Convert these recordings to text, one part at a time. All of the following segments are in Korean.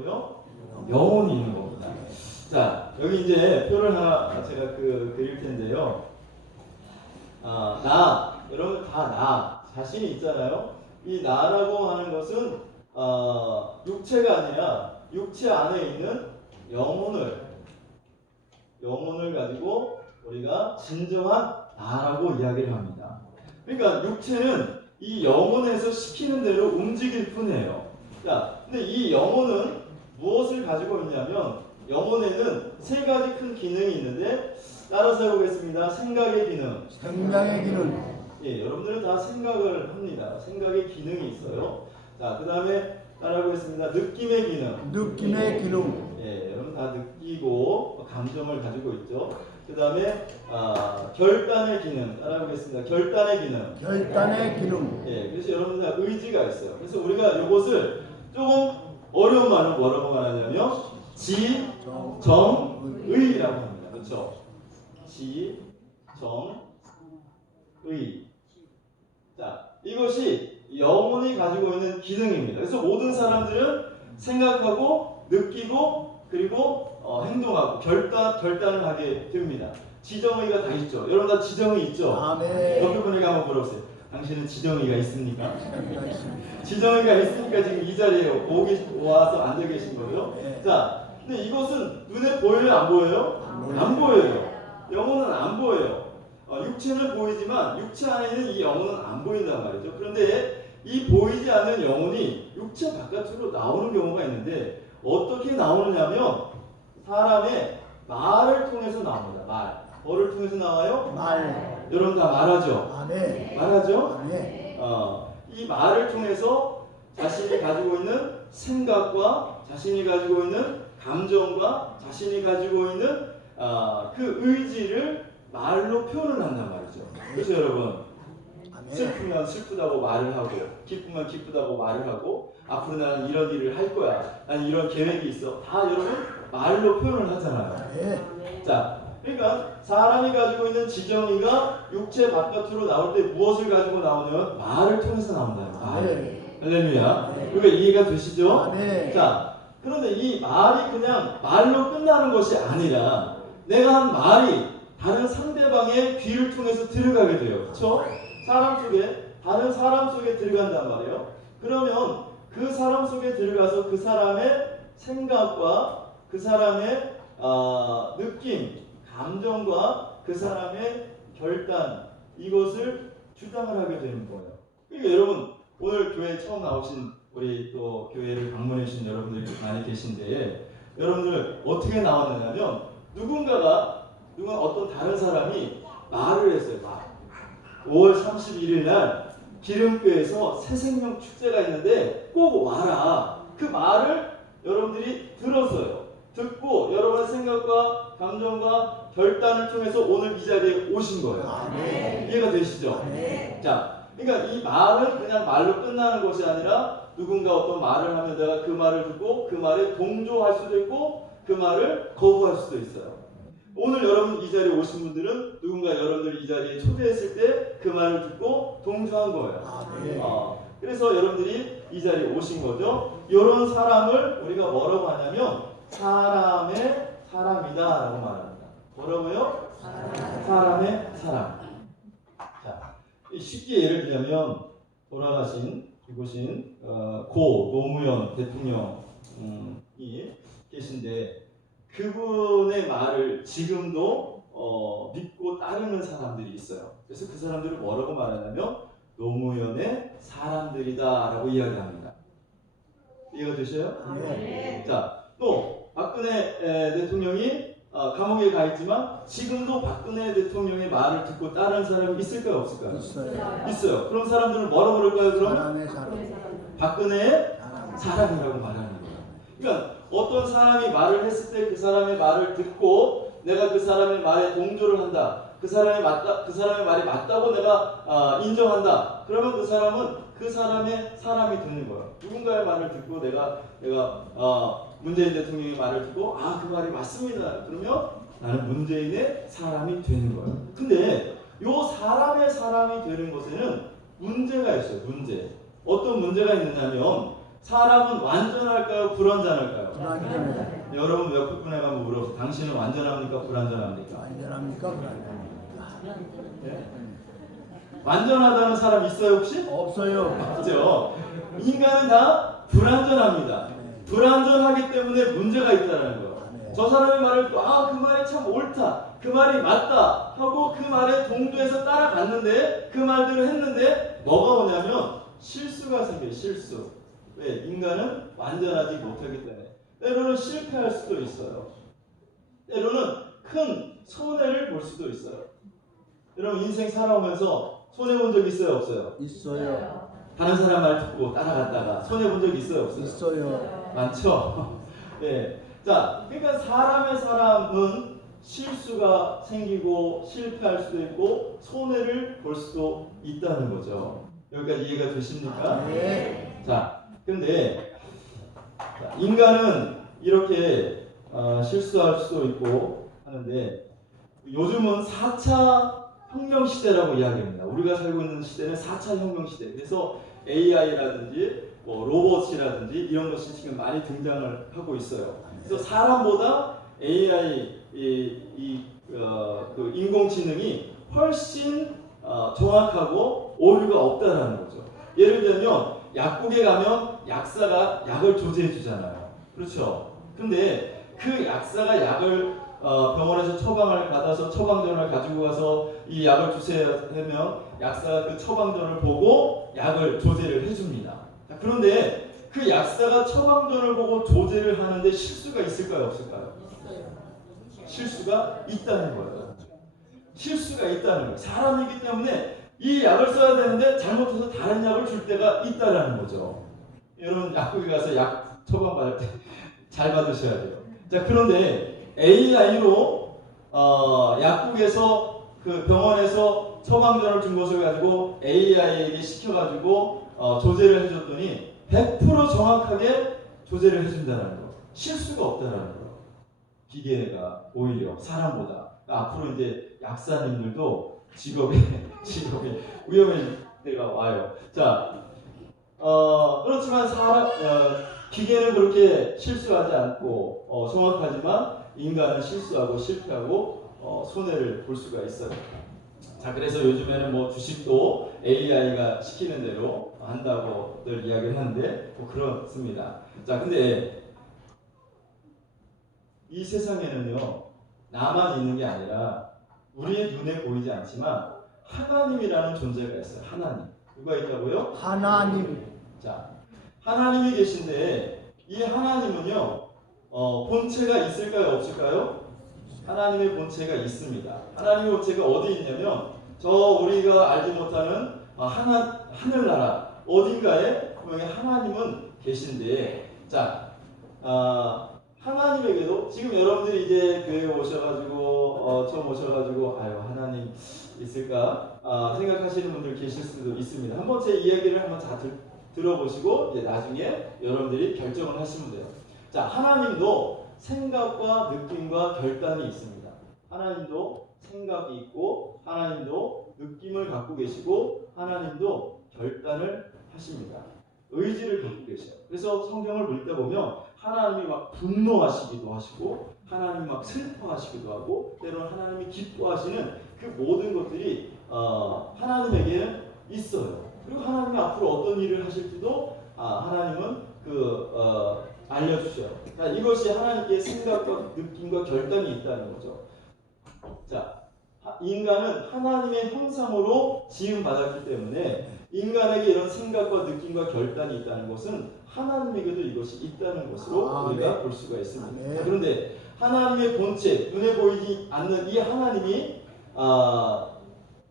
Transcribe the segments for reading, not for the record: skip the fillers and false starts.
뭐라고요? 영혼이 있는 겁니다. 자, 여기 이제 표를 하나 제가 그릴 텐데요. 나, 여러분 다 나, 자신이 있잖아요. 이 나라고 하는 것은 육체가 아니라 육체 안에 있는 영혼을 가지고 우리가 진정한 나라고 이야기를 합니다. 그러니까 육체는 이 영혼에서 시키는 대로 움직일 뿐이에요. 자, 근데 이 영혼은 무엇을 가지고 있냐면 영혼에는 세 가지 큰 기능이 있는데 따라서 해보겠습니다. 생각의 기능. 생명의 기능. 예, 여러분들은 다 생각을 합니다. 생각의 기능이 있어요. 자, 그 다음에 따라해보겠습니다. 느낌의 기능. 느낌의 기능. 예, 여러분 다 느끼고 감정을 가지고 있죠. 그 다음에 결단의 기능. 따라해보겠습니다. 결단의 기능. 결단의 기능. 예, 그래서 여러분들 의지가 있어요. 그래서 우리가 이것을 조금 어려운 말은 뭐라고 말하냐면 지정의라고 합니다. 그렇죠? 지정의. 자, 이것이 영혼이 가지고 있는 기능입니다. 그래서 모든 사람들은 생각하고 느끼고 그리고 행동하고 결단을 하게 됩니다. 지정의가 다 있죠. 여러분 다 지정의 있죠? 아멘. 옆에 분에게 한번 물어보세요. 당신은 지정의가 있습니까? 지정의가 있으니까 지금 이 자리에 와서 앉아 계신 거예요. 네. 자, 근데 이것은 눈에 보여요? 안 보여요? 안 보여요. 영혼은 안 보여요. 육체는 보이지만 육체 안에 있는 이 영혼은 안 보인단 말이죠. 그런데 이 보이지 않는 영혼이 육체 바깥으로 나오는 경우가 있는데 어떻게 나오느냐면 사람의 말을 통해서 나옵니다. 말. 뭐를 통해서 나와요? 말. 여러분 다 말하죠? 아멘. 말하죠? 아멘. 이 말을 통해서 자신이 가지고 있는 생각과 자신이 가지고 있는 감정과 자신이 가지고 있는 그 의지를 말로 표현을 한단 말이죠. 그렇죠, 여러분? 아멘. 슬프면 슬프다고 말을 하고 기쁘면 기쁘다고 말을 하고 앞으로 나는 이런 일을 할 거야. 나는 이런 계획이 있어. 다 여러분 말로 표현을 하잖아요. 아멘. 자, 그러니까 사람이 가지고 있는 지정의가 육체 바깥으로 나올 때 무엇을 가지고 나오냐면 말을 통해서 나온다는 거예요. 말. 할렐루야. 그게 이해가 되시죠? 아멘. 자, 그런데 이 말이 그냥 말로 끝나는 것이 아니라 내가 한 말이 다른 상대방의 귀를 통해서 들어가게 돼요. 그렇죠? 다른 사람 속에 들어간단 말이에요. 그러면 그 사람 속에 들어가서 그 사람의 생각과 그 사람의 느낌, 감정과 그 사람의 결단, 이것을 주장을 하게 되는 거예요. 그러니까 여러분, 오늘 교회 처음 나오신 우리 또 교회를 방문해 주신 여러분들이 많이 계신데 여러분들 어떻게 나왔느냐면 누군가 어떤 다른 사람이 말을 했어요. 5월 31일 날 기름교에서 새생명 축제가 있는데 꼭 와라. 그 말을 여러분들이 들었어요. 듣고 여러분의 생각과 감정과 결단을 통해서 오늘 이 자리에 오신 거예요. 아멘. 이해가 되시죠? 아멘. 자, 그러니까 이 말은 그냥 말로 끝나는 것이 아니라 누군가 어떤 말을 하면 내가 그 말을 듣고 그 말에 동조할 수도 있고 그 말을 거부할 수도 있어요. 오늘 여러분 이 자리에 오신 분들은 누군가 여러분들 이 자리에 초대했을 때 그 말을 듣고 동조한 거예요. 아멘. 그래서 여러분들이 이 자리에 오신 거죠. 이런 사람을 우리가 뭐라고 하냐면 사람의 사람이다 라고 말합니다. 뭐라고요? 사람의 사람. 자, 쉽게 예를 들자면 돌아가신 이곳인 고 노무현 대통령이 계신데 그분의 말을 지금도 믿고 따르는 사람들이 있어요. 그래서 그 사람들을 뭐라고 말하냐면 노무현의 사람들이다 라고 이야기합니다. 이해가 되셔요? 아멘. 자, 또 박근혜 대통령이 감옥에 가 있지만 지금도 박근혜 대통령의 말을 듣고 따르는 사람이 있을까요? 없을까요? 있어요. 있어요. 그런 사람들은 뭐라고 그럴까요? 그럼? 사람의 사람. 박근혜의 사람. 사람이라고 말하는 거예요. 그러니까 어떤 사람이 말을 했을 때 그 사람의 말을 듣고 내가 그 사람의 말에 동조를 한다. 그 사람의 말이 맞다고 내가 인정한다. 그러면 그 사람은 그 사람의 사람이 되는 거예요. 누군가의 말을 듣고 내가 문재인 대통령의 말을 듣고 그 말이 맞습니다. 그러면 나는 문재인의 사람이 되는 거예요. 근데 요 사람의 사람이 되는 것에는 문제가 있어요. 문제. 어떤 문제가 있느냐면 사람은 완전할까요? 불완전할까요? 불완전해. 여러분 옆에 분에게 한번 물어보세요. 당신은 완전합니까? 불완전합니까? 완전합니까? 불완전합니까? 예? 완전하다는 사람 있어요 혹시? 없어요. 없죠. 인간은 다 불완전합니다. 불완전하기 때문에 문제가 있다는 거예요. 저 사람의 말을 듣고 그 말이 참 옳다, 그 말이 맞다 하고 그 말에 동조해서 따라갔는데 그 말대로 했는데 뭐가 오냐면 실수가 생겨요. 실수. 왜? 인간은 완전하지 못하기 때문에 때로는 실패할 수도 있어요. 때로는 큰 손해를 볼 수도 있어요. 여러분 인생 살아오면서 손해본 적 있어요? 없어요? 있어요. 다른 사람 말 듣고 따라갔다가 손해본 적 있어요? 없어요? 있어요. 많죠? 네. 자, 그러니까 사람은 실수가 생기고 실패할 수도 있고 손해를 볼 수도 있다는 거죠. 여기까지 이해가 되십니까? 네. 자, 근데 인간은 이렇게 실수할 수도 있고 하는데 요즘은 4차 혁명 시대라고 이야기합니다. 우리가 살고 있는 시대는 4차 혁명 시대. 그래서 AI라든지 뭐 로봇이라든지 이런 것이 지금 많이 등장을 하고 있어요. 그래서 사람보다 AI 그 인공지능이 훨씬 정확하고 오류가 없다라는 거죠. 예를 들면 약국에 가면 약사가 약을 조제해 주잖아요. 그렇죠? 근데 그 약사가 약을 병원에서 처방을 받아서 처방전을 가지고 가서 이 약을 주세요 하면 약사가 그 처방전을 보고 약을 조제를 해줍니다. 그런데 그 약사가 처방전을 보고 조제를 하는데 실수가 있을까요? 없을까요? 실수가 있다는 거예요. 실수가 있다는 거예요. 사람이기 때문에 이 약을 써야 되는데 잘못해서 다른 약을 줄 때가 있다라는 거죠. 여러분 약국에 가서 약 처방 받을 때 잘 받으셔야 돼요. 자, 그런데 AI로 약국에서 그 병원에서 처방전을 준 것을 가지고 AI에게 시켜가지고 조제를 해줬더니 100% 정확하게 조제를 해준다는 거. 실수가 없다는 거. 기계가 오히려 사람보다. 앞으로 이제 약사님들도 직업이 위험해질 때가 와요. 자, 그렇지만 기계는 그렇게 실수하지 않고 정확하지만 인간은 실수하고 실패하고 손해를 볼 수가 있어요. 자, 그래서 요즘에는 뭐 주식도 AI가 시키는 대로 한다고들 이야기를 하는데 뭐 그렇습니다. 자, 근데 이 세상에는요 나만 있는 게 아니라 우리의 눈에 보이지 않지만 하나님이라는 존재가 있어요. 하나님. 누가 있다고요? 하나님. 자, 하나님이 계신데 이 하나님은요 본체가 있을까요? 없을까요? 하나님의 본체가 있습니다. 하나님의 본체가 어디 있냐면 저 우리가 알지 못하는 하늘나라 어딘가에 분명히 하나님은 계신데 자 하나님에게도 지금 여러분들이 이제 교회에 오셔가지고 처음 오셔가지고 아유 하나님 있을까 생각하시는 분들 계실 수도 있습니다. 한번 제 이야기를 한번 다 들어보시고 이제 나중에 여러분들이 결정을 하시면 돼요. 자, 하나님도 생각과 느낌과 결단이 있습니다. 하나님도 생각이 있고 하나님도 느낌을 갖고 계시고 하나님도 결단을 하십니다. 의지를 갖고 계셔요. 그래서 성경을 볼 때 보면 하나님이 막 분노하시기도 하시고 하나님이 막 슬퍼하시기도 하고 때로는 하나님이 기뻐하시는 그 모든 것들이 하나님에게는 있어요. 그리고 하나님이 앞으로 어떤 일을 하실지도 하나님은 알려주셔요. 그러니까 이것이 하나님께 생각과 느낌과 결단이 있다는 거죠. 자, 인간은 하나님의 형상으로 지음받았기 때문에 인간에게 이런 생각과 느낌과 결단이 있다는 것은 하나님에게도 이것이 있다는 것으로 우리가 볼 수가 있습니다. 자, 그런데 하나님의 본체, 눈에 보이지 않는 이 하나님이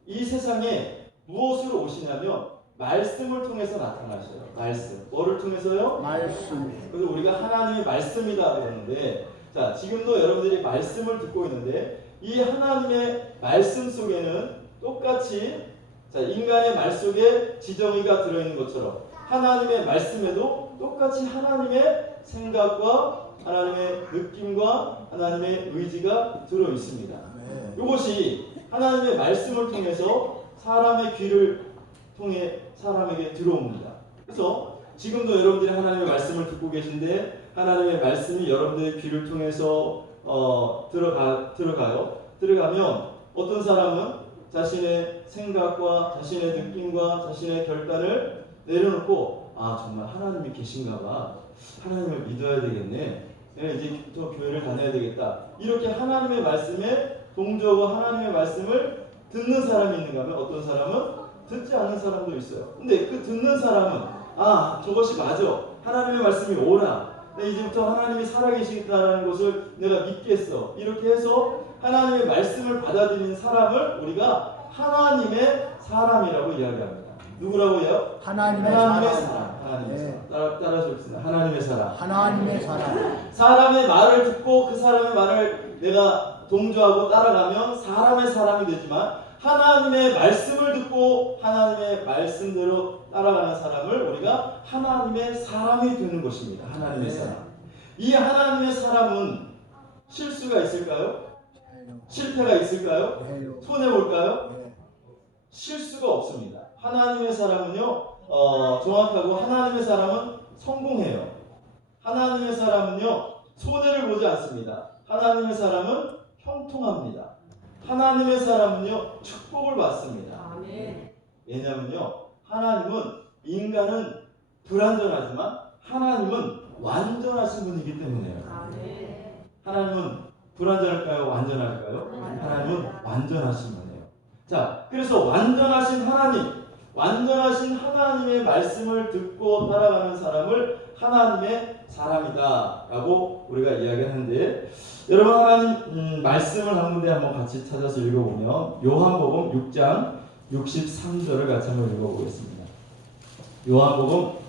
이 세상에 무엇으로 오시냐면 말씀을 통해서 나타나셔요. 말씀. 뭐를 통해서요? 말씀. 그래서 우리가 하나님의 말씀이다 그러는데 자, 지금도 여러분들이 말씀을 듣고 있는데 이 하나님의 말씀 속에는 똑같이 자, 인간의 말 속에 지정의가 들어있는 것처럼 하나님의 말씀에도 똑같이 하나님의 생각과 하나님의 느낌과 하나님의 의지가 들어있습니다. 이것이 하나님의 말씀을 통해서 사람의 귀를 통해 사람에게 들어옵니다. 그래서 지금도 여러분들이 하나님의 말씀을 듣고 계신데 하나님의 말씀이 여러분들의 귀를 통해서 들어가요. 들어가면 어떤 사람은 자신의 생각과 자신의 느낌과 자신의 결단을 내려놓고 정말 하나님이 계신가 봐. 하나님을 믿어야 되겠네. 이제부터 교회를 다녀야 되겠다. 이렇게 하나님의 말씀에 동조하고 하나님의 말씀을 듣는 사람이 있는가 하면 어떤 사람은 듣지 않는 사람도 있어요. 근데 그 듣는 사람은 저것이 맞아. 하나님의 말씀이 옳아. 이제부터 하나님이 살아계시겠다는 것을 내가 믿겠어. 이렇게 해서 하나님의 말씀을 받아들이는 사람을 우리가 하나님의 사람이라고 이야기합니다. 누구라고요? 하나님의 사람. 사람. 하나님의 네. 사람. 따라서 읽습니다. 하나님의 사람. 하나님의 사람. 사람의 말을 듣고 그 사람의 말을 내가 동조하고 따라가면 사람의 사람이 되지만 하나님의 말씀을 듣고 하나님의 말씀대로 따라가는 사람을 우리가 하나님의 사람이 되는 것입니다. 하나님의 사람. 이 하나님의 사람은 실수가 있을까요? 실패가 있을까요? 손해볼까요? 실수가 없습니다. 하나님의 사람은요, 정확하고 하나님의 사람은 성공해요. 하나님의 사람은요, 손해를 보지 않습니다. 하나님의 사람은 형통합니다. 하나님의 사람은요, 축복을 받습니다. 아멘. 왜냐하면요, 하나님은 인간은 불완전하지만 하나님은 완전하신 분이기 때문에요. 아멘. 하나님은 불완전할까요? 완전할까요? 하나님은 완전하신 분이에요. 자, 그래서 완전하신 하나님의 말씀을 듣고 따라가는 사람을 하나님의 사람이다라고 우리가 이야기하는데, 여러분 하나님 말씀을 한 군데 한번 같이 찾아서 읽어보면 요한복음 6장 63절을 같이 한번 읽어보겠습니다. 요한복음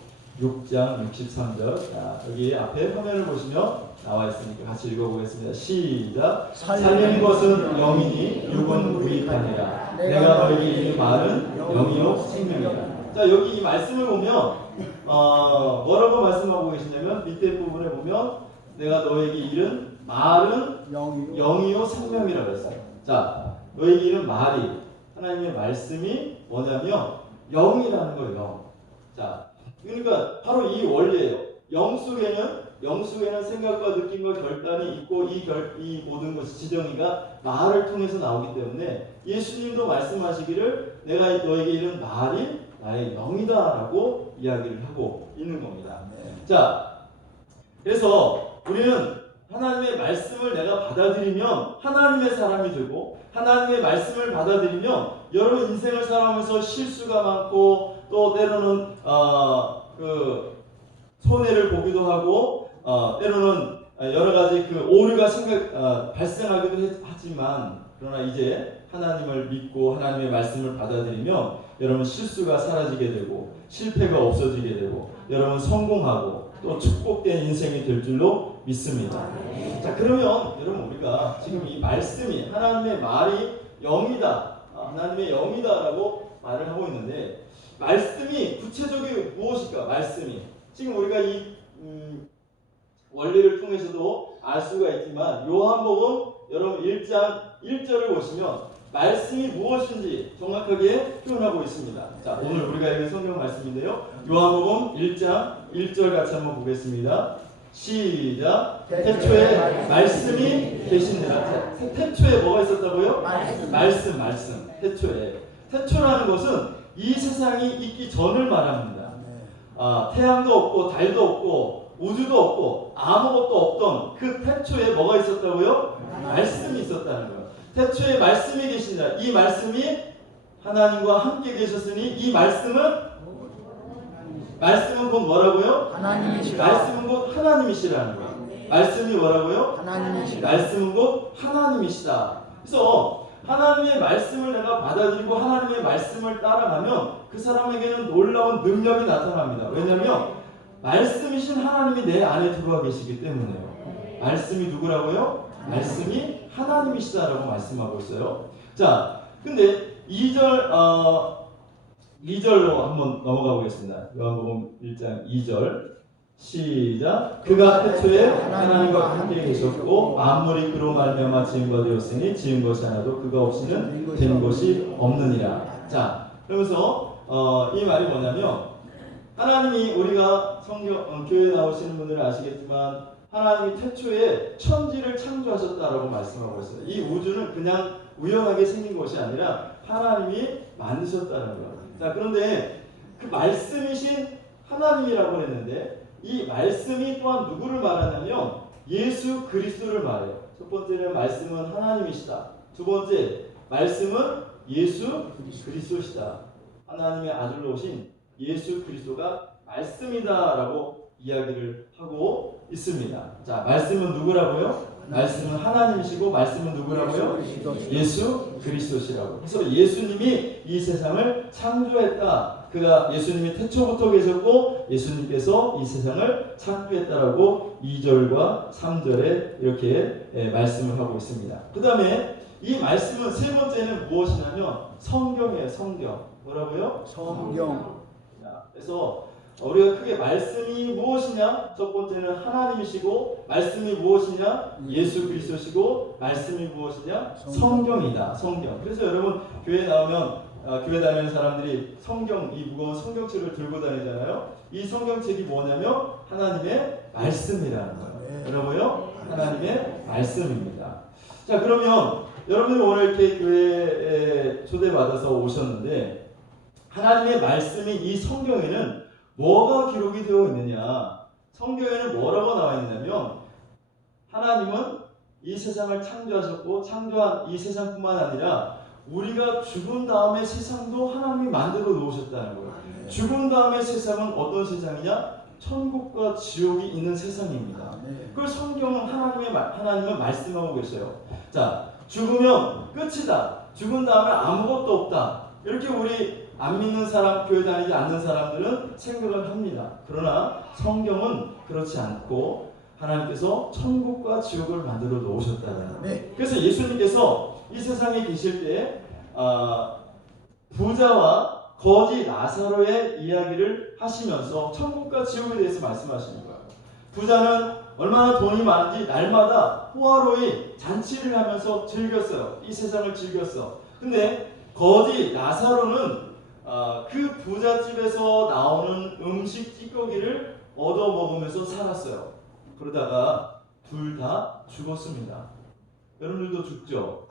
6장 63절. 자, 여기 앞에 화면을 보시면 나와 있으니까 같이 읽어보겠습니다. 시작. 살린 것은 영이니 육은 무익하니라. 내가 너에게 이르는 말은 영이요 생명이라. 자, 여기 이 말씀을 보면 뭐라고 말씀하고 계시냐면 밑에 부분에 보면 내가 너에게 이른 말은 영이요 생명이라고 했어요. 자, 너에게 이른 말이 하나님의 말씀이 뭐냐면 영이라는 거예요. 자, 그러니까 바로 이 원리예요. 영 속에는 생각과 느낌과 결단이 있고 이 모든 것이 지정이가 말을 통해서 나오기 때문에 예수님도 말씀하시기를 내가 너에게 이른 말이 나의 영이다라고 이야기를 하고 있는 겁니다. 자, 그래서 우리는 하나님의 말씀을 내가 받아들이면 하나님의 사람이 되고, 하나님의 말씀을 받아들이면 여러분 인생을 살아가면서 실수가 많고 또 때로는 손해를 보기도 하고 때로는 여러 가지 오류가 발생하기도 하지만, 그러나 이제 하나님을 믿고 하나님의 말씀을 받아들이면 여러분 실수가 사라지게 되고 실패가 없어지게 되고 여러분 성공하고 또 축복된 인생이 될 줄로 믿습니다. 자, 그러면 여러분 우리가 지금 이 말씀이 하나님의 말이 영이다, 하나님의 영이다라고 말을 하고 있는데, 말씀이 구체적인 무엇일까? 말씀이 지금 우리가 이 원리를 통해서도 알 수가 있지만 요한복음 여러분 1장 1절을 보시면 말씀이 무엇인지 정확하게 표현하고 있습니다. 자, 오늘 우리가 읽은 성경 말씀인데요. 요한복음 1장 1절 같이 한번 보겠습니다. 시작. 태초에 말씀이 계시니라. 태초에 뭐가 있었다고요? 말씀. 태초라는 것은 이 세상이 있기 전을 말합니다. 태양도 없고 달도 없고 우주도 없고 아무것도 없던 그 태초에 뭐가 있었다고요? 말씀이 있었다는 거예요. 태초에 말씀이 계시니라. 이 말씀이 하나님과 함께 계셨으니 이 말씀은 곧 뭐라고요? 하나님이시라. 말씀은 곧 하나님이시라는 거예요. 말씀이 뭐라고요? 하나님이시라. 말씀은 곧 하나님이시다. 그래서 하나님의 말씀을 내가 받아들이고 하나님의 말씀을 따라가면 그 사람에게는 놀라운 능력이 나타납니다. 왜냐하면 말씀이신 하나님이 내 안에 들어와 계시기 때문에요. 말씀이 누구라고요? 말씀이 하나님이시다라고 말씀하고 있어요. 자, 근데 2절로 한번 넘어가 보겠습니다. 요한복음 1장 2절 시작. 그가 태초에 하나님과 함께 계셨고 만물이 그로 말미암아 지은 바 되었으니 지은 것이 하나도 그가 없이는 된 것이 없느니라. 자, 그러면서 이 말이 뭐냐면 하나님이 우리가 교회 나오시는 분들은 아시겠지만 하나님이 태초에 천지를 창조하셨다라고 말씀하고 있어요. 이 우주는 그냥 우연하게 생긴 것이 아니라 하나님이 만드셨다는 거예요. 자, 그런데 그 말씀이신 하나님이라고 했는데 이 말씀이 또한 누구를 말하냐면 예수 그리스도를 말해요. 첫 번째는 말씀은 하나님이시다. 두 번째, 말씀은 예수 그리스도시다. 하나님의 아들로 오신 예수 그리스도가 말씀이다라고 이야기를 하고 있습니다. 자, 말씀은 누구라고요? 말씀은 하나님이시고 말씀은 누구라고요? 예수 그리스도시라고. 그래서 예수님이 이 세상을 창조했다. 그가 예수님이 태초부터 계셨고 예수님께서 이 세상을 창조했다라고 2절과 3절에 이렇게 말씀을 하고 있습니다. 그 다음에 이 말씀은 세 번째는 무엇이냐면 성경이에요. 성경. 뭐라고요? 성경. 그래서 우리가 크게 말씀이 무엇이냐? 첫 번째는 하나님이시고 말씀이 무엇이냐? 예수 그리스도시고 말씀이 무엇이냐? 성경이다. 성경. 그래서 여러분 교회 나오면 교회 다니는 사람들이 성경, 이 무거운 성경책을 들고 다니잖아요. 이 성경책이 뭐냐면 하나님의 말씀이라는 거예요. 여러분요? 하나님의 말씀입니다. 자, 그러면 여러분이 오늘 이렇게 교회에 초대받아서 오셨는데 하나님의 말씀이 이 성경에는 뭐가 기록이 되어 있느냐? 성경에는 뭐라고 나와 있냐면 하나님은 이 세상을 창조하셨고 창조한 이 세상뿐만 아니라 우리가 죽은 다음에 세상도 하나님이 만들어 놓으셨다는 거예요. 죽은 다음에 세상은 어떤 세상이냐? 천국과 지옥이 있는 세상입니다. 그걸 성경은 하나님은 말씀하고 계셔요. 자, 죽으면 끝이다. 죽은 다음에 아무것도 없다. 이렇게 우리 안 믿는 사람, 교회 다니지 않는 사람들은 생각을 합니다. 그러나 성경은 그렇지 않고 하나님께서 천국과 지옥을 만들어 놓으셨다는 거예요. 그래서 예수님께서 이 세상에 계실 때 부자와 거지 나사로의 이야기를 하시면서 천국과 지옥에 대해서 말씀하시는 거예요. 부자는 얼마나 돈이 많은지 날마다 호화로이 잔치를 하면서 즐겼어요. 이 세상을 즐겼어. 근데 거지 나사로는 그 부잣집에서 나오는 음식 찌꺼기를 얻어 먹으면서 살았어요. 그러다가 둘 다 죽었습니다. 여러분들도 죽죠?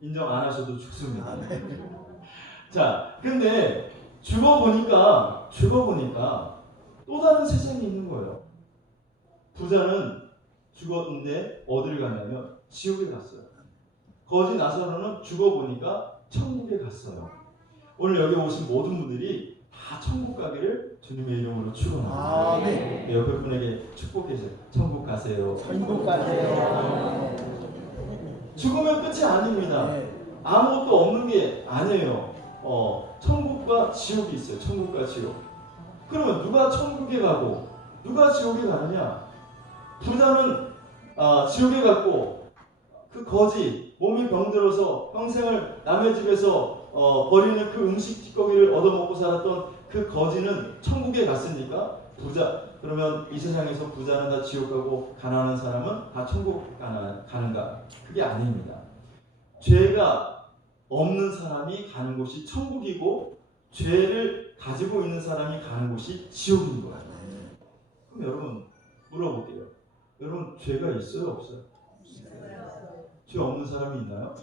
인정 안 하셔도 죽습니다. 자, 근데 죽어보니까 또 다른 세상이 있는 거예요. 부자는 죽었는데 어디를 갔냐면 지옥에 갔어요. 거지 나사로는 죽어보니까 천국에 갔어요. 오늘 여기 오신 모든 분들이 다 천국 가기를 주님의 이름으로 축원합니다. 네, 옆에 분에게 축복해주세요. 천국 가세요. 천국 가세요. 죽으면 끝이 아닙니다. 아무것도 없는 게 아니에요. 천국과 지옥이 있어요. 천국과 지옥. 그러면 누가 천국에 가고 누가 지옥에 가느냐? 부자는 지옥에 갔고 그 거지 몸이 병들어서 평생을 남의 집에서 버리는 그 음식 찌꺼기를 얻어먹고 살았던 그 거지는 천국에 갔으니까 그러면 이 세상에서 부자는 다 지옥 가고 가난한 사람은 다 천국 가는가? 그게 아닙니다. 죄가 없는 사람이 가는 곳이 천국이고 죄를 가지고 있는 사람이 가는 곳이 지옥인 거예요. 그럼 여러분 물어볼게요. 여러분 죄가 있어요? 없어요? 죄 없는 사람이 있나요?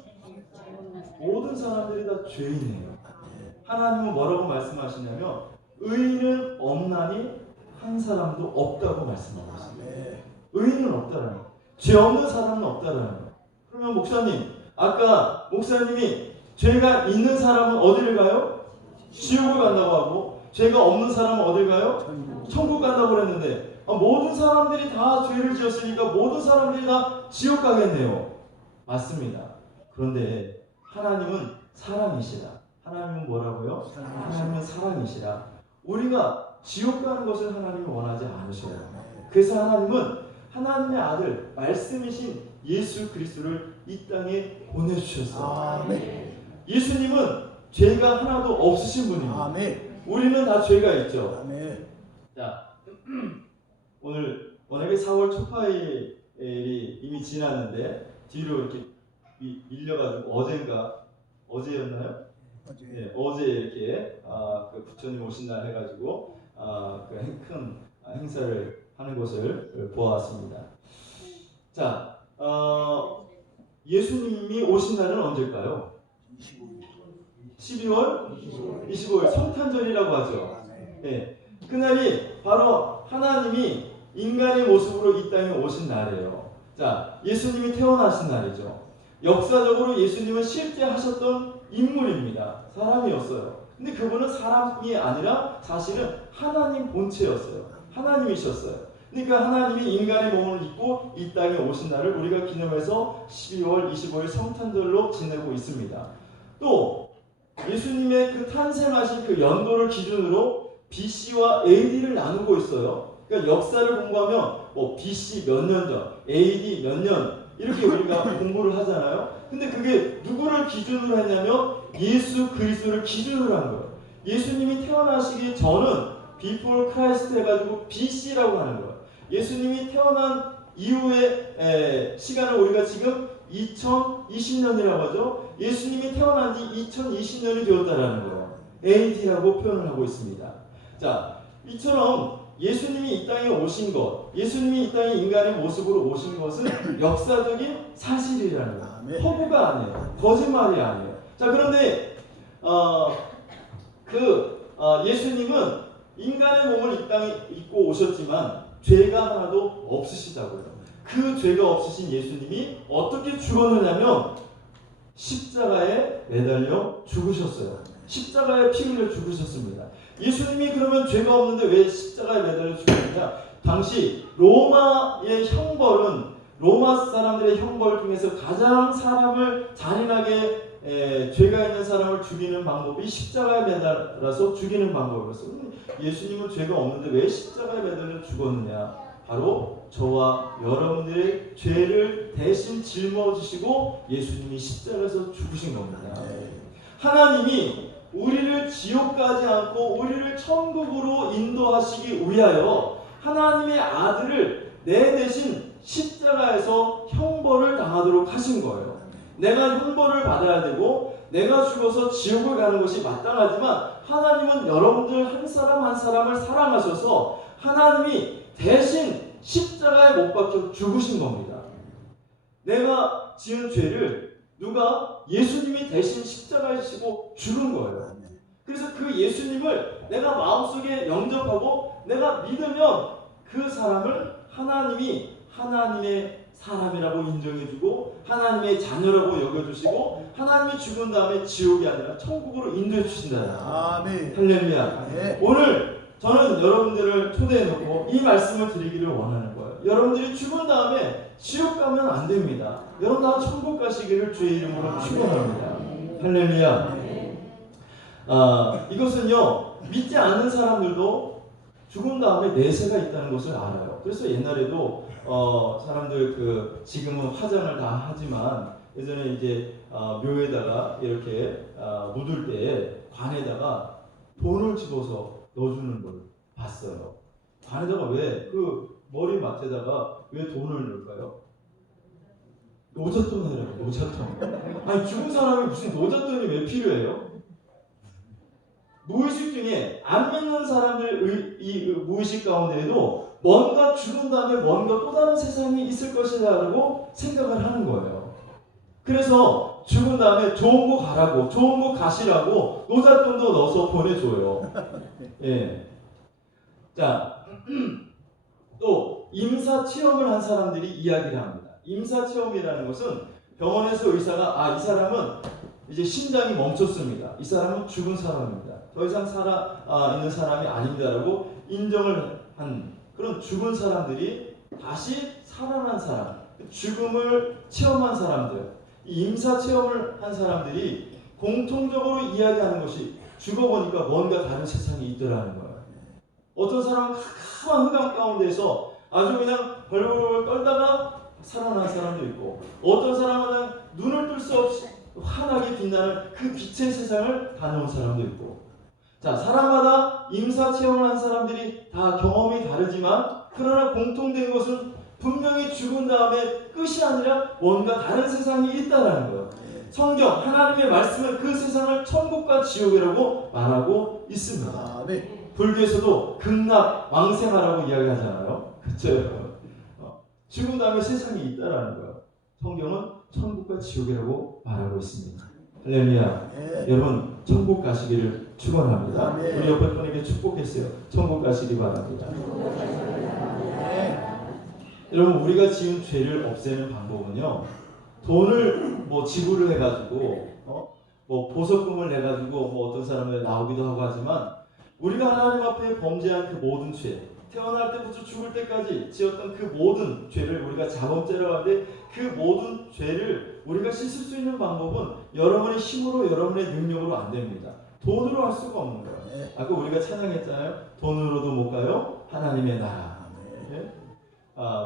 모든 사람들이 다 죄인이에요. 하나님은 뭐라고 말씀하시냐면 의인은 없나니 한 사람도 없다고 말씀하고 있습니다. 의인은 없다라는 거예요. 죄 없는 사람은 없다라는 거예요. 그러면 목사님, 아까 목사님이 죄가 있는 사람은 어디를 가요? 지옥을 간다고 하고 죄가 없는 사람은 어딜 가요? 천국 간다고 그랬는데 모든 사람들이 다 죄를 지었으니까 모든 사람들이 다 지옥 가겠네요. 맞습니다. 그런데 하나님은 사랑이시라. 하나님은 뭐라고요? 하나님은 사랑이시라. 우리가 지옥 가는 것을 하나님이 원하지 않으셔요. 그래서 하나님은 하나님의 아들 말씀이신 예수 그리스도를 이 땅에 보내주셨어요. 예수님은 죄가 하나도 없으신 분입니다. 우리는 다 죄가 있죠. 자, 오늘 워낙에 4월 초파일이 이미 지났는데 뒤로 이렇게 밀려가지고 어제였나요? 네, 어제 이렇게 그 부처님 오신 날 해가지고 큰 행사를 하는 것을 보았습니다. 자, 예수님이 오신 날은 언제일까요? 12월 25일 성탄절이라고 하죠. 네, 그날이 바로 하나님이 인간의 모습으로 이 땅에 오신 날이에요. 자, 예수님이 태어나신 날이죠. 역사적으로 예수님은 실제 하셨던 인물입니다. 사람이었어요. 근데 그분은 사람이 아니라 사실은 하나님 본체였어요. 하나님이셨어요. 그러니까 하나님이 인간의 몸을 입고 이 땅에 오신 날을 우리가 기념해서 12월 25일 성탄절로 지내고 있습니다. 또 예수님의 그 탄생하신 그 연도를 기준으로 BC와 AD를 나누고 있어요. 그러니까 역사를 공부하면 뭐 BC 몇 년 전, AD 몇 년 이렇게 우리가 공부를 하잖아요. 근데 그게 누구를 기준으로 했냐면 예수 그리스도를 기준으로 한 거예요. 예수님이 태어나시기 전은 Before Christ 해가지고 BC라고 하는 거예요. 예수님이 태어난 이후의 시간을 우리가 지금 2020년이라고 하죠. 예수님이 태어난 지 2020년이 되었다라는 거예요. AD라고 표현을 하고 있습니다. 자, 이처럼 예수님이 이 땅에 오신 것, 예수님이 이 땅에 인간의 모습으로 오신 것은 역사적인 사실이라는 거예요. 허구가 아니에요. 거짓말이 아니에요. 자, 그런데 예수님은 인간의 몸을 이 땅에 입고 오셨지만 죄가 하나도 없으시다고요. 그 죄가 없으신 예수님이 어떻게 죽었느냐면 십자가에 매달려 죽으셨어요. 십자가에 피 흘려 죽으셨습니다. 예수님이 그러면 죄가 없는데 왜 십자가에 매달려 죽었느냐? 당시 로마의 형벌은 로마 사람들의 형벌 중에서 가장 사람을 잔인하게 죄가 있는 사람을 죽이는 방법이 십자가에 매달아서 죽이는 방법이었어요. 예수님은 죄가 없는데 왜 십자가에 매달려 죽었느냐? 바로 저와 여러분들의 죄를 대신 짊어지시고 예수님이 십자가에서 죽으신 겁니다. 하나님이 우리를 지옥 가지 않고 우리를 천국으로 인도하시기 위하여 하나님의 아들을 내 대신 십자가에서 형벌을 당하도록 하신 거예요. 내가 형벌을 받아야 되고 내가 죽어서 지옥을 가는 것이 마땅하지만 하나님은 여러분들 한 사람 한 사람을 사랑하셔서 하나님이 대신 십자가에 못 박혀 죽으신 겁니다. 내가 지은 죄를 누가 예수님이 대신 십자가에 지고 죽은 거예요. 그래서 그 예수님을 내가 마음속에 영접하고 내가 믿으면 그 사람을 하나님이 하나님의 사람이라고 인정해주고 하나님의 자녀라고 여겨주시고 하나님이 죽은 다음에 지옥이 아니라 천국으로 인도해 주신다. 아멘. 할렐루야. 네. 오늘 저는 여러분들을 초대해놓고 이 말씀을 드리기를 원하는 거예요. 여러분들이 죽은 다음에 지옥 가면 안 됩니다. 여러분 다 천국 가시기를 주의 이름으로 축원합니다. 할렐루야. 이것은요 믿지 않는 사람들도 죽은 다음에 내세가 있다는 것을 알아요. 그래서 옛날에도 사람들 지금은 화장을 다 하지만 예전에 이제 묘에다가 이렇게 묻을 때 관에다가 돈을 집어서 넣어주는 걸 봤어요. 관에다가 왜 머리맡에다가 왜 돈을 넣을까요? 노잣돈 해라고. 노잣돈. 아니 죽은 사람이 무슨 노잣돈이 왜 필요해요? 무의식 중에 안 믿는 사람들 이 무의식 가운데에도 뭔가 죽은 다음에 뭔가 또 다른 세상이 있을 것이라고 생각을 하는 거예요. 그래서 죽은 다음에 좋은 거 가라고, 좋은 거 가시라고 노잣돈도 넣어서 보내줘요. 예. 자, 또 임사 체험을 한 사람들이 이야기를 합니다. 임사 체험이라는 것은 병원에서 의사가 이 사람은 이제 심장이 멈췄습니다. 이 사람은 죽은 사람입니다. 더 이상 살아 있는 사람이 아닙니다라고 인정을 한 그런 죽은 사람들이 다시 살아난 사람, 죽음을 체험한 사람들, 이 임사 체험을 한 사람들이 공통적으로 이야기하는 것이 죽어보니까 뭔가 다른 세상이 있더라는 거예요. 어떤 사람은 캄캄한 흑암 가운데서 아주 그냥 벌벌벌 떨다가 살아난 사람도 있고 어떤 사람은 눈을 뜰 수 없이 환하게 빛나는 그 빛의 세상을 다녀온 사람도 있고 자, 사람마다 임사 체험을 한 사람들이 다 경험이 다르지만 그러나 공통된 것은 분명히 죽은 다음에 끝이 아니라 뭔가 다른 세상이 있다는 거예요. 성경, 하나님의 말씀은 그 세상을 천국과 지옥이라고 말하고 있습니다. 아멘. 불교에서도 극락 왕생하라고 이야기하잖아요. 그렇죠? 죽은 다음에 세상이 있다라는 거예요. 성경은 천국과 지옥이라고 말하고 있습니다. 할렐루야. 네. 여러분 천국 가시기를 축원합니다. 아멘. 우리 옆에 분에게 축복했어요. 천국 가시기 바랍니다. 네. 여러분 우리가 지은 죄를 없애는 방법은요. 돈을 뭐 지불을 해가지고 뭐 보석금을 내가지고 뭐 어떤 사람들 나오기도 하고 하지만 우리가 하나님 앞에 범죄한 그 모든 죄, 태어날 때부터 죽을 때까지 지었던 그 모든 죄를 우리가 자범죄라고 하는데 그 모든 죄를 우리가 씻을 수 있는 방법은 여러분의 힘으로 여러분의 능력으로 안 됩니다. 돈으로 할 수가 없는 거예요. 아까 우리가 찬양했잖아요. 돈으로도 못 가요. 하나님의 나라. 네?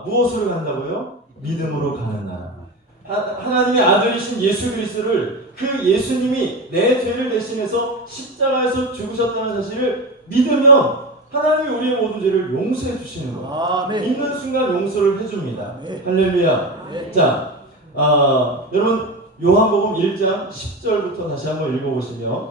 무엇으로 간다고요? 믿음으로 가는 나라. 하나님의 아들이신 예수 그리스도를 그 예수님이 내 죄를 대신해서 십자가에서 죽으셨다는 사실을 믿으면 하나님이 우리의 모든 죄를 용서해 주시는 거예요. 아멘. 믿는 순간 용서를 해줍니다. 네. 할렐루야. 네. 자, 여러분 요한복음 1장 10절부터 다시 한번 읽어보시면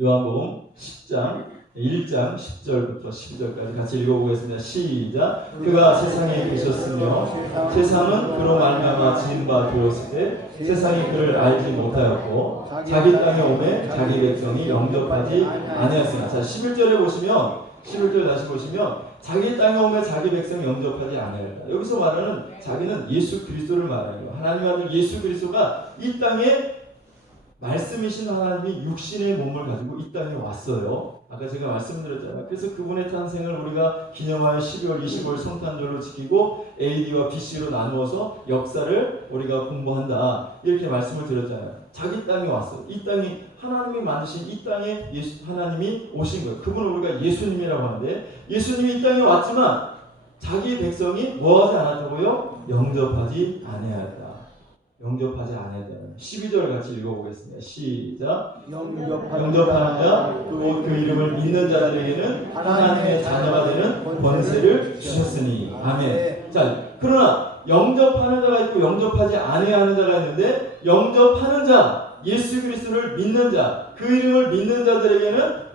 요한복음 10장 1장 10절부터 12절까지 같이 읽어보겠습니다. 시작. 그가 세상에 계셨으며 세상은 그로 말미암아 지은 바 되었을 때 세상이 그를 알지 못하였고 자기 땅에 오매 자기 백성이 영접하지 아니하였으나. 자 11절에 보시면 11절 다시 보시면 자기 땅에 오매 자기 백성이 영접하지 아니하였다. 여기서 말하는 자기는 예수 그리스도를 말하는 거예요. 하나님의 아들 예수 그리스도가 이 땅에 말씀이신 하나님이 육신의 몸을 가지고 이 땅에 왔어요. 아까 제가 말씀드렸잖아요. 그래서 그분의 탄생을 우리가 기념하여 12월 25일 성탄절로 지키고 AD와 BC로 나누어서 역사를 우리가 공부한다. 이렇게 말씀을 드렸잖아요. 자기 땅에 왔어요. 이 땅이 하나님이 만드신 이 땅에 하나님이 오신 거예요. 그분을 우리가 예수님이라고 하는데 예수님이 이 땅에 왔지만 자기 백성이 뭐하지 않았다고요? 영접하지 아니하였다. 영접하지 아니하였다. 12절 같이 읽어보겠습니다. 시작. 영접하는 자, 곧 그 이름을 믿는 자들에게는 하나님의 자녀가 되는 권세를 주셨으니. 아멘. 자, 그러나 영접하는 자가 있고 영접하지 아니하는 자가 있는데 영접하는 자, 예수 그리스도를 믿는 자, 그 이름을 믿는 자들에게는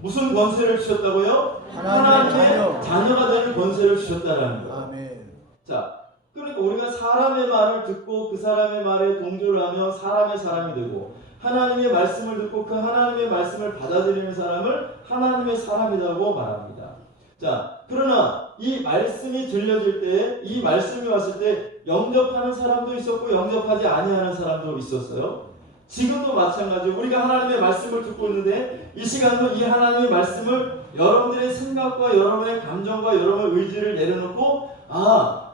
무슨 권세를 주셨다고요? 하나님의 자녀가 되는 권세를 주셨다라는 거예요. 아멘. 자, 그러니까 우리가 사람의 말을 듣고 그 사람의 말에 동조를 하며 사람의 사람이 되고 하나님의 말씀을 듣고 그 하나님의 말씀을 받아들이는 사람을 하나님의 사람이라고 말합니다. 자, 그러나 이 말씀이 들려질 때, 이 말씀이 왔을 때 영접하는 사람도 있었고 영접하지 아니하는 사람도 있었어요. 지금도 마찬가지로 우리가 하나님의 말씀을 듣고 있는데 이 시간도 이 하나님의 말씀을 여러분들의 생각과 여러분의 감정과 여러분의 의지를 내려놓고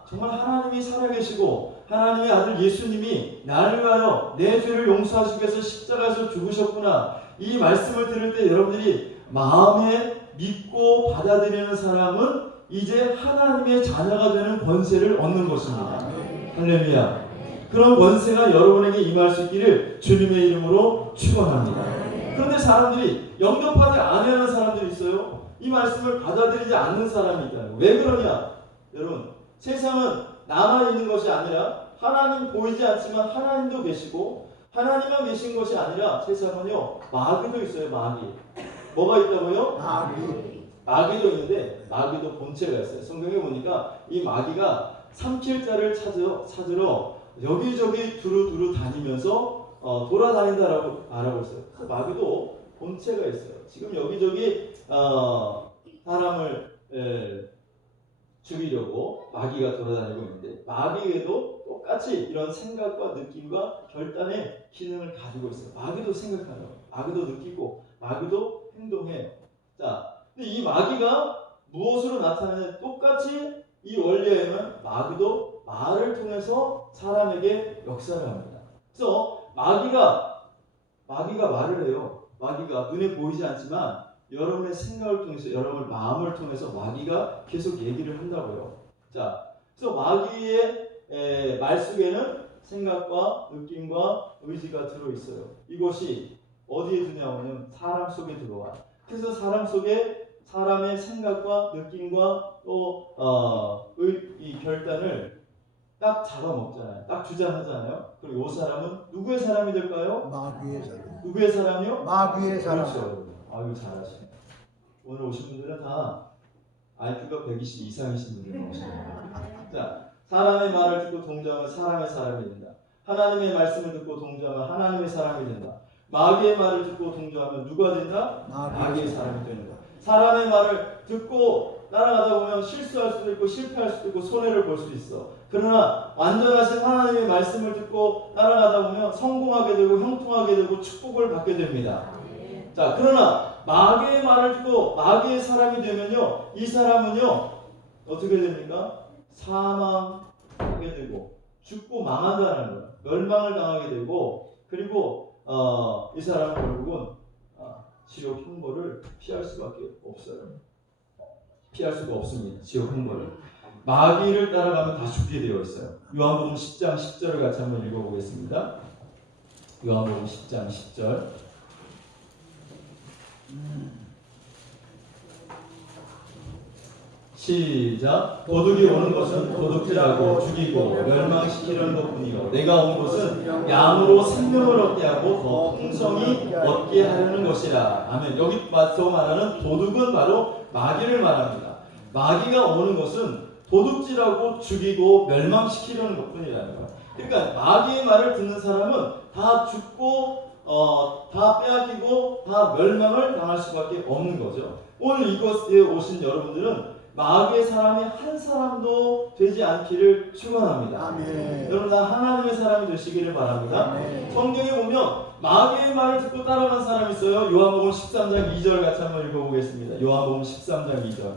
정말 하나님이 살아계시고 하나님의 아들 예수님이 나를 위하여 내 죄를 용서하시기 위해서 십자가에서 죽으셨구나. 이 말씀을 들을 때 여러분들이 마음에 믿고 받아들이는 사람은 이제 하나님의 자녀가 되는 권세를 얻는 것입니다. 할렐루야. 그런 권세가 여러분에게 임할 수 있기를 주님의 이름으로 축원합니다. 그런데 사람들이 영접하지 않는 사람들이 있어요. 이 말씀을 받아들이지 않는 사람이 있다는 거예요. 왜 그러냐? 여러분, 세상은 나만 있는 것이 아니라 하나님 보이지 않지만 하나님도 계시고 하나님만 계신 것이 아니라 세상은요 마귀도 있어요. 마귀. 뭐가 있다고요? 마귀도 있는데 마귀도 본체가 있어요. 성경에 보니까 이 마귀가 삼킬 자를 찾으러 여기저기 두루두루 다니면서 돌아다닌다라고 말하고 있어요. 그래서 마귀도 본체가 있어요. 지금 여기저기 사람을 죽이려고 마귀가 돌아다니고 있는데 마귀에도 똑같이 이런 생각과 느낌과 결단의 기능을 가지고 있어요. 마귀도 생각하죠. 마귀도 느끼고 마귀도 행동해요. 자, 근데 이 마귀가 무엇으로 나타나냐? 똑같이 이 원리에는 마귀도 말을 통해서 사람에게 역사를 합니다. 그래서 마귀가 말을 해요. 마귀가 눈에 보이지 않지만 여러분의 생각을 통해서 여러분의 마음을 통해서 마귀가 계속 얘기를 한다고요. 자, 그래서 마귀의 말 속에는 생각과 느낌과 의지가 들어 있어요. 이것이 어디에 드냐면 사람 속에 들어와. 그래서 사람 속에 사람의 생각과 느낌과 또 이 결단을 딱 잡아먹잖아요. 딱 주장하잖아요. 그럼 이 사람은 누구의 사람이 될까요? 마귀의 사람. 누구의 사람이요? 마귀의 사람. 그렇죠. 아유 잘하시네. 오늘 오신 분들은 다 IQ가 120 이상이신 분들 오십니다. 자, 사람의 말을 듣고 동조하면 사람의 사람이 된다. 하나님의 말씀을 듣고 동조하면 하나님의 사람이 된다. 마귀의 말을 듣고 동조하면 누가 된다? 마귀의 사람이 된다. 사람의 말을 듣고 따라가다 보면 실수할 수도 있고 실패할 수도 있고 손해를 볼 수도 있어. 그러나 완전하신 하나님의 말씀을 듣고 따라가다 보면 성공하게 되고 형통하게 되고 축복을 받게 됩니다. 자, 그러나 마귀의 말을 듣고 마귀의 사람이 되면요, 이 사람은요 어떻게 됩니까? 사망하게 되고 죽고 망한다는 거예요. 멸망을 당하게 되고, 그리고 이 사람은 결국은 지옥 형벌을 피할 수밖에 없어요. 피할 수가 없습니다. 지옥 형벌을. 마귀를 따라가면 다 죽게 되어 있어요. 요한복음 10장 10절을 같이 한번 읽어보겠습니다. 요한복음 10장 10절. 시작. 도둑이 오는 것은 도둑질하고 죽이고 멸망시키려는 것뿐이요 내가 온 것은 양으로 생명을 얻게 하고 더 풍성히 얻게 하려는 것이라. 아멘. 여기 와서 말하는 도둑은 바로 마귀를 말합니다. 마귀가 오는 것은 도둑질하고 죽이고 멸망시키려는 것뿐이라는 거예요. 그러니까 마귀의 말을 듣는 사람은 다 죽고 다 빼앗기고 다 멸망을 당할 수밖에 없는 거죠. 오늘 이곳에 오신 여러분들은 마귀의 사람이 한 사람도 되지 않기를 축원합니다. 아멘. 여러분 다 하나님의 사람이 되시기를 바랍니다. 아멘. 성경에 보면 마귀의 말을 듣고 따라간 사람이 있어요. 요한복음 13장 2절 같이 한번 읽어보겠습니다. 요한복음 13장 2절.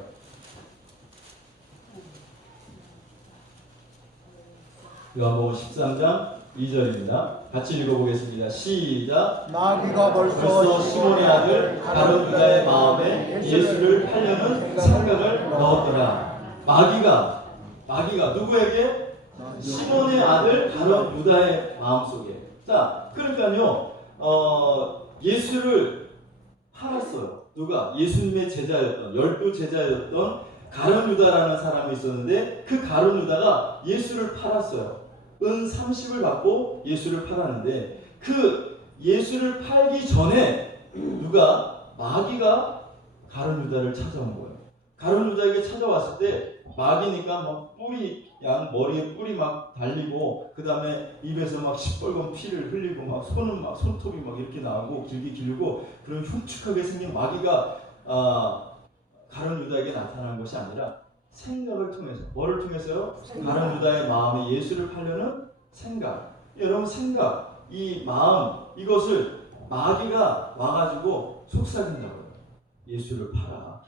요한복음 13장 2절입니다. 같이 읽어보겠습니다. 시작. 마귀가 벌써 시몬의 아들 가룟 유다의 마음에 예수를 팔려는 생각을 넣었더라. 마귀가 누구에게? 시몬의 아들 가룟 유다의 마음속에. 자, 그러니까요, 예수를 팔았어요. 누가? 예수님의 제자였던, 12 제자였던 가룟 유다라는 사람이 있었는데, 그 가룟 유다가 예수를 팔았어요. 은 30을 받고 예수를 팔았는데, 그 예수를 팔기 전에 누가? 마귀가 가룟 유다를 찾아온 거예요. 가룟 유다에게 찾아왔을 때 마귀니까 막 양 머리에 뿔이 막 달리고, 그 다음에 입에서 막 시뻘건 피를 흘리고, 막 손은 막 손톱이 막 이렇게 나오고 길고 그런 흉측하게 생긴 마귀가 가룟 유다에게 나타난 것이 아니라 생각을 통해서. 뭐를 통해서요? 가룟 유다의 마음에 예수를 팔려는 생각. 여러분, 생각, 이 마음, 이것을 마귀가 와가지고 속삭인다고요. 예수를 팔아.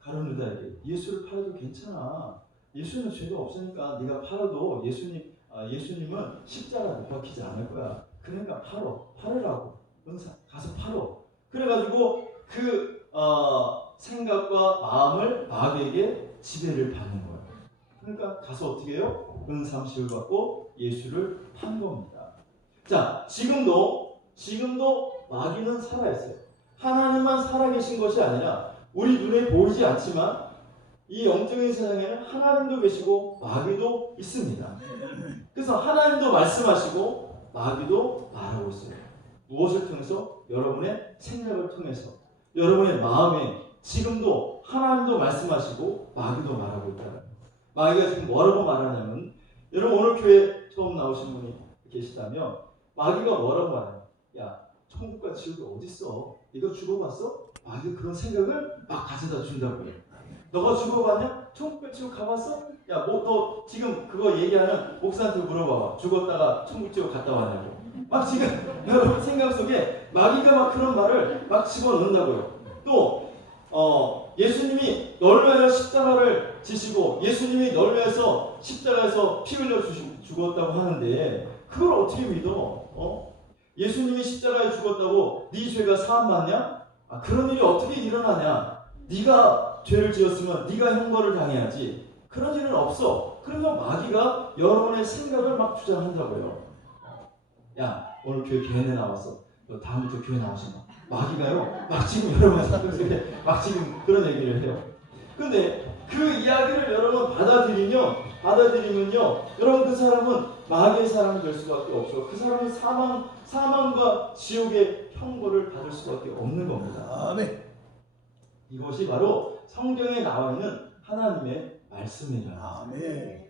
가룟 유다에게 예수를 팔아도 괜찮아. 예수는 죄가 없으니까 네가 팔아도 예수님은 십자가 못 박히지 않을 거야. 그러니까 팔으라고. 가서 팔어. 그래가지고 그 생각과 마음을 마귀에게 지배를 받는 거예요. 그러니까 가서 어떻게 해요? 은 30을 받고 예수를 판 겁니다. 자, 지금도 마귀는 살아있어요. 하나님만 살아계신 것이 아니라 우리 눈에 보이지 않지만 이 영적인 세상에는 하나님도 계시고 마귀도 있습니다. 그래서 하나님도 말씀하시고 마귀도 말하고 있어요. 무엇을 통해서? 여러분의 생각을 통해서. 여러분의 마음에 지금도 하나님도 말씀하시고 마귀도 말하고 있다는 거예요. 마귀가 지금 뭐라고 말하냐면, 여러분 오늘 교회 처음 나오신 분이 계시다면 마귀가 뭐라고 말해요? 야, 천국과 지옥이 어딨어? 네가 죽어봤어? 마귀가 그런 생각을 막 가져다 준다고요. 너가 죽어봤냐? 천국과 지옥 가봤어? 야, 너 지금 그거 얘기하는 목사한테 물어봐봐. 죽었다가 천국 지옥 갔다 왔냐고. 막 지금 여러분 생각 속에 마귀가 막 그런 말을 막 집어넣는다고요. 또 예수님이 널 위하여 십자가를 지시고 예수님이 널 위해서 십자가에서 피 흘려 죽었다고 하는데, 그걸 어떻게 믿어? 예수님이 십자가에 죽었다고 네 죄가 사함받냐? 그런 일이 어떻게 일어나냐? 네가 죄를 지었으면 네가 형벌을 당해야지. 그런 일은 없어. 그러면 마귀가 여러분의 생각을 막 주장한다고요. 야, 오늘 교회 개인에 나왔어. 너 다음부터 교회 나오지 마. 마귀가요, 막 지금 여러분의 생각 속에 막 지금 그런 얘기를 해요. 근데 그 이야기를 여러분 받아들이면요, 여러분 그 사람은 마귀의 사람이 될 수밖에 없어. 그 사람은 사망과 지옥의 형벌을 받을 수밖에 없는 겁니다. 아멘. 이것이 바로 성경에 나와 있는 하나님의 말씀이라. 아멘.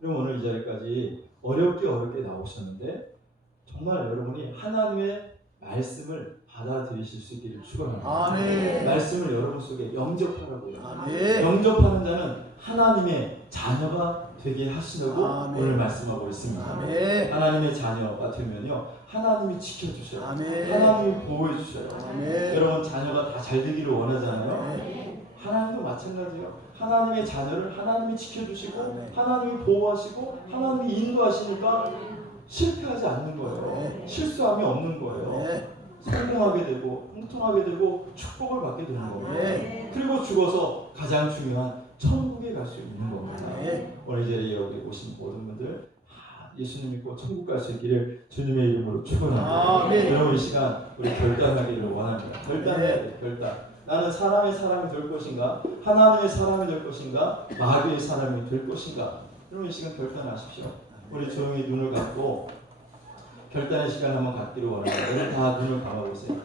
그럼 오늘 이 자리까지 어렵게 나오셨는데 정말 여러분이 하나님의 말씀을 받아들이실 수 있기를 축원합니다. 아멘. 말씀을 여러분 속에 영접하라고요. 아멘. 영접하는 자는 하나님의 자녀가 되게 하시려고 아멘. 오늘 말씀하고 있습니다. 아멘. 하나님의 자녀가 되면요, 하나님이 지켜주셔요. 아멘. 하나님이 보호해 주셔요. 아멘. 여러분 자녀가 다 잘 되기를 원하잖아요. 아멘. 하나님도 마찬가지예요. 하나님의 자녀를 하나님이 지켜주시고 아멘. 하나님이 보호하시고 하나님이 인도하시니까 실패하지 않는 거예요. 네. 실수함이 없는 거예요. 네. 성공하게 되고 형통하게 되고 축복을 받게 되는 거예요. 네. 그리고 죽어서 가장 중요한 천국에 갈 수 있는 겁니다. 네. 오늘 이 자리에 여기 오신 모든 분들 예수님 믿고 천국 갈 수 있기를 주님의 이름으로 축원합니다. 아멘. 여러분 이 시간 우리 결단하기를 원합니다. 결단해야 돼. 결단. 나는 사람의 사람이 될 것인가? 하나님의 사람이 될 것인가? 마귀의 사람이 될 것인가? 여러분 이 시간 결단하십시오. 우리 조용히 눈을 감고 결단의 시간 한번 갖기를 원합니다. 오늘 다 눈을 감아보세요.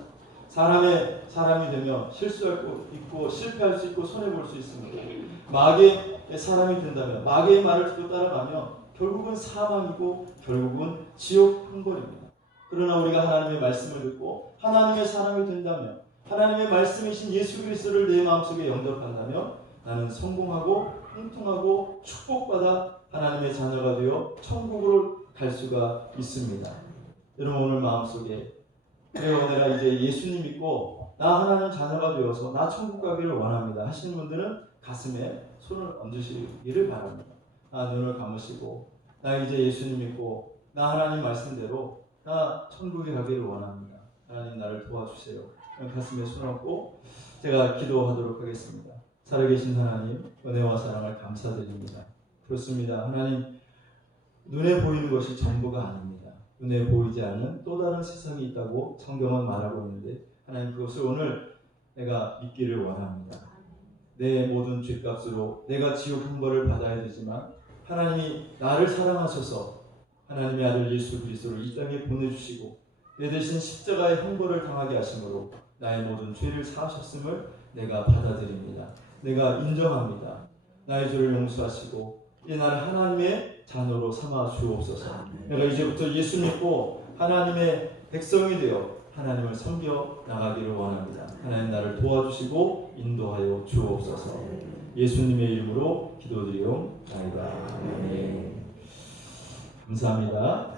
사람의 사람이 되면 실수할 수 있고 실패할 수 있고 손해볼 수 있습니다. 마귀의 사람이 된다면 마귀의 말을 듣고 따라가면 결국은 사망이고 결국은 지옥 형벌입니다. 그러나 우리가 하나님의 말씀을 듣고 하나님의 사람이 된다면 하나님의 말씀이신 예수 그리스도를 내 마음속에 영접한다면 나는 성공하고 형통하고 축복받아 하나님의 자녀가 되어 천국으로 갈 수가 있습니다. 여러분 오늘 마음속에 그래요, 내가 이제 예수님 믿고 나 하나님 자녀가 되어서 나 천국 가기를 원합니다 하시는 분들은 가슴에 손을 얹으시기를 바랍니다. 눈을 감으시고 나 이제 예수님 믿고 나 하나님 말씀대로 나 천국에 가기를 원합니다. 하나님 나를 도와주세요. 가슴에 손 얹고 제가 기도하도록 하겠습니다. 살아계신 하나님 은혜와 사랑을 감사드립니다. 그렇습니다. 하나님 눈에 보이는 것이 전부가 아닙니다. 눈에 보이지 않는 또 다른 세상이 있다고 성경은 말하고 있는데 하나님 그것을 오늘 내가 믿기를 원합니다. 내 모든 죄값으로 내가 지옥 형벌을 받아야 되지만 하나님이 나를 사랑하셔서 하나님의 아들 예수 그리스도를 이 땅에 보내주시고 내 대신 십자가의 형벌을 당하게 하심으로 나의 모든 죄를 사하셨음을 내가 받아들입니다. 내가 인정합니다. 나의 죄를 용서하시고 이제 나를 하나님의 자녀로 삼아 주옵소서. 내가 이제부터 예수 믿고 하나님의 백성이 되어 하나님을 섬겨 나가기를 원합니다. 하나님 나를 도와주시고 인도하여 주옵소서. 예수님의 이름으로 기도드리옵나이다. 아멘. 감사합니다.